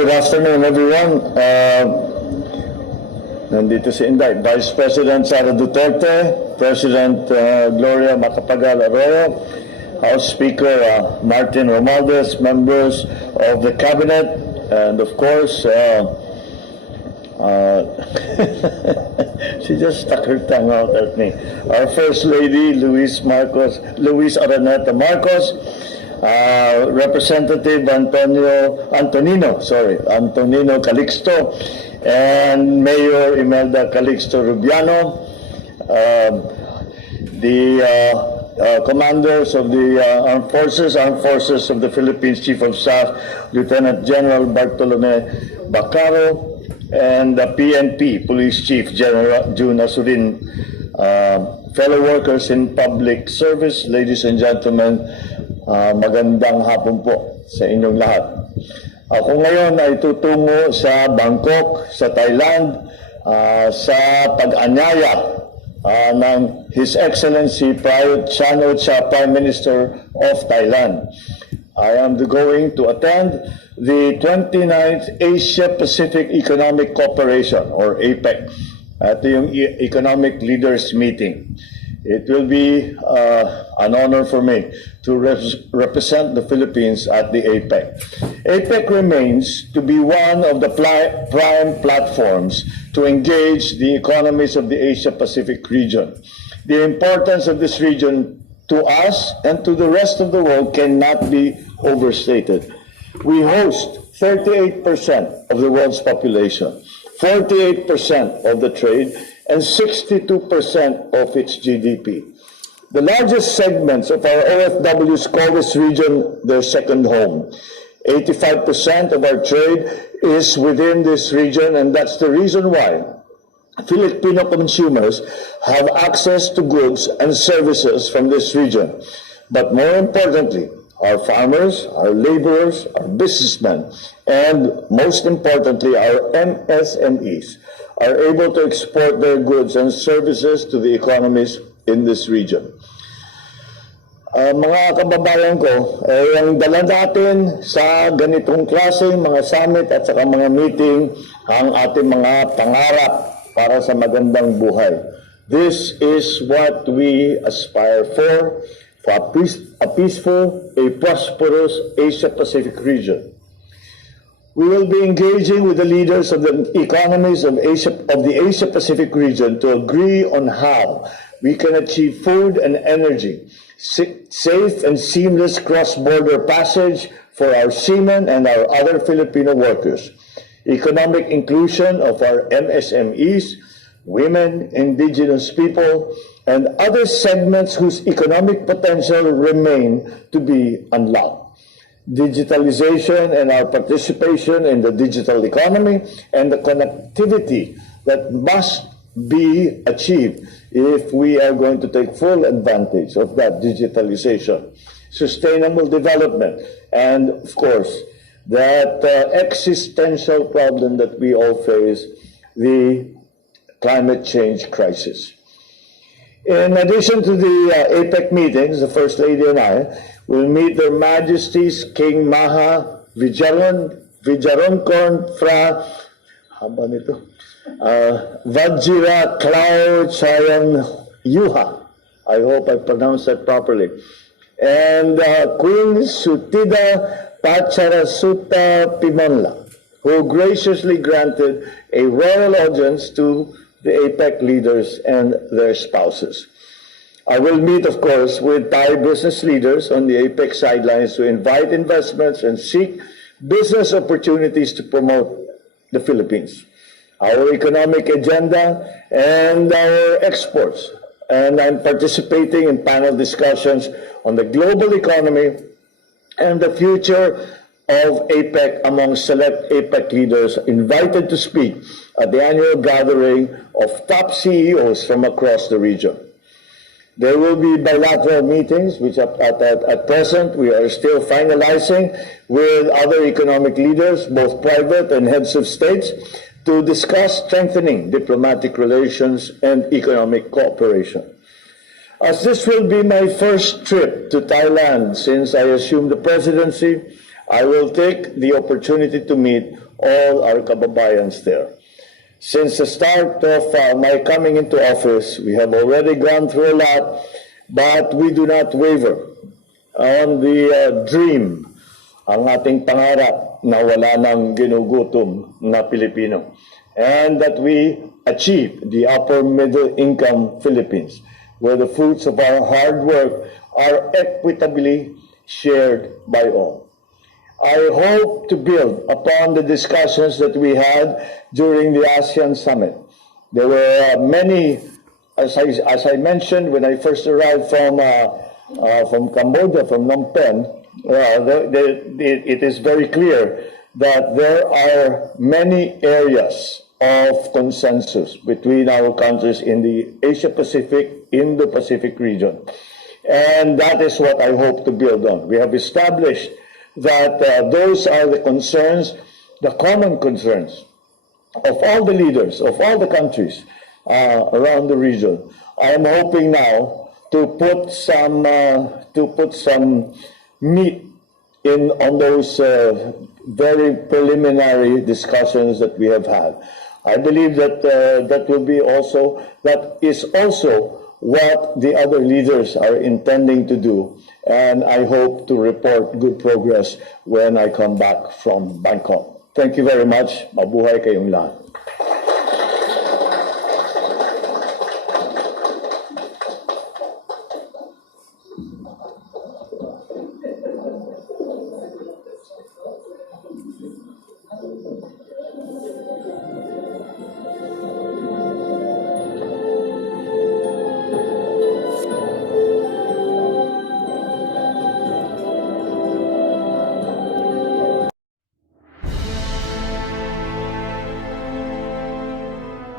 Good afternoon, everyone. Nandito si Inday, Vice President Sara Duterte, President Gloria Macapagal Arroyo, House Speaker Martin Romualdez, members of the Cabinet, and of course, she just stuck her tongue out at me. Our First Lady, Luis Araneta Marcos, Representative Antonino Calixto, and Mayor Imelda Calixto Rubiano, the commanders of the Armed Forces of the Philippines, Chief of Staff, Lieutenant General Bartolome Bacaro, and the PNP, Police Chief General June Asurin, fellow workers in public service, ladies and gentlemen, magandang hapon po sa inyong lahat. Ako ngayon ay tutungo sa Bangkok, sa Thailand, sa pag-anyaya ng His Excellency Prayut Chan-o-cha, Prime Minister of Thailand. I am going to attend the 29th Asia-Pacific Economic Cooperation, or APEC. Ito yung Economic Leaders Meeting. It will be an honor for me to represent the Philippines at the APEC. APEC remains to be one of the prime platforms to engage the economies of the Asia-Pacific region. The importance of this region to us and to the rest of the world cannot be overstated. We host 38% of the world's population, 48% of the trade, and 62% of its GDP. The largest segments of our OFWs call this region their second home. 85% of our trade is within this region, and that's the reason why Filipino consumers have access to goods and services from this region. But more importantly, our farmers, our laborers, our businessmen, and most importantly, our MSMEs are able to export their goods and services to the economies in this region. Mga kababayan ko, ang dala natin sa ganitong klaseng mga summit at saka mga meeting ang ating mga pangarap para sa magandang buhay. This is what we aspire for a peaceful, a prosperous Asia-Pacific region. We will be engaging with the leaders of the economies of the Asia-Pacific region to agree on how we can achieve food and energy, safe and seamless cross-border passage for our seamen and our other Filipino workers, economic inclusion of our MSMEs, women, indigenous people, and other segments whose economic potential remain to be unlocked. Digitalization and our participation in the digital economy, and the connectivity that must be achieved if we are going to take full advantage of that digitalization, sustainable development, and of course, that existential problem that we all face, the climate change crisis. In addition to the APEC meetings, the First Lady and I will meet Their Majesties King Maha Vajiralongkorn Phra Vajira Klao Chayan Yuha. I hope I pronounced that properly. And Queen Sutida Pacharasuta Pimonla, who graciously granted a royal audience to the APEC leaders and their spouses. I will meet, of course, with Thai business leaders on the APEC sidelines to invite investments and seek business opportunities to promote the Philippines, our economic agenda, and our exports. And I'm participating in panel discussions on the global economy and the future of APEC among select APEC leaders invited to speak at the annual gathering of top CEOs from across the region. There will be bilateral meetings, which at present we are still finalizing with other economic leaders, both private and heads of states, to discuss strengthening diplomatic relations and economic cooperation. As this will be my first trip to Thailand since I assumed the presidency, I will take the opportunity to meet all our kababayans there. Since the start of my coming into office, we have already gone through a lot, but we do not waver on the dream, ang ating pangarap na wala nang ginugutom na Pilipino, and that we achieve the upper middle income Philippines, where the fruits of our hard work are equitably shared by all. I hope to build upon the discussions that we had during the ASEAN Summit. There were many, as I mentioned when I first arrived from Cambodia, from Phnom Penh. It is very clear that there are many areas of consensus between our countries in the Asia-Pacific, Indo-Pacific region. And that is what I hope to build on. We have established that those are the concerns, the common concerns of all the leaders, of all the countries around the region. I am hoping now to put some meat on those very preliminary discussions that we have had. I believe that that is also what the other leaders are intending to do, and I hope to report good progress when I come back from Bangkok. Thank you very much. Mabuhay kayong lahat.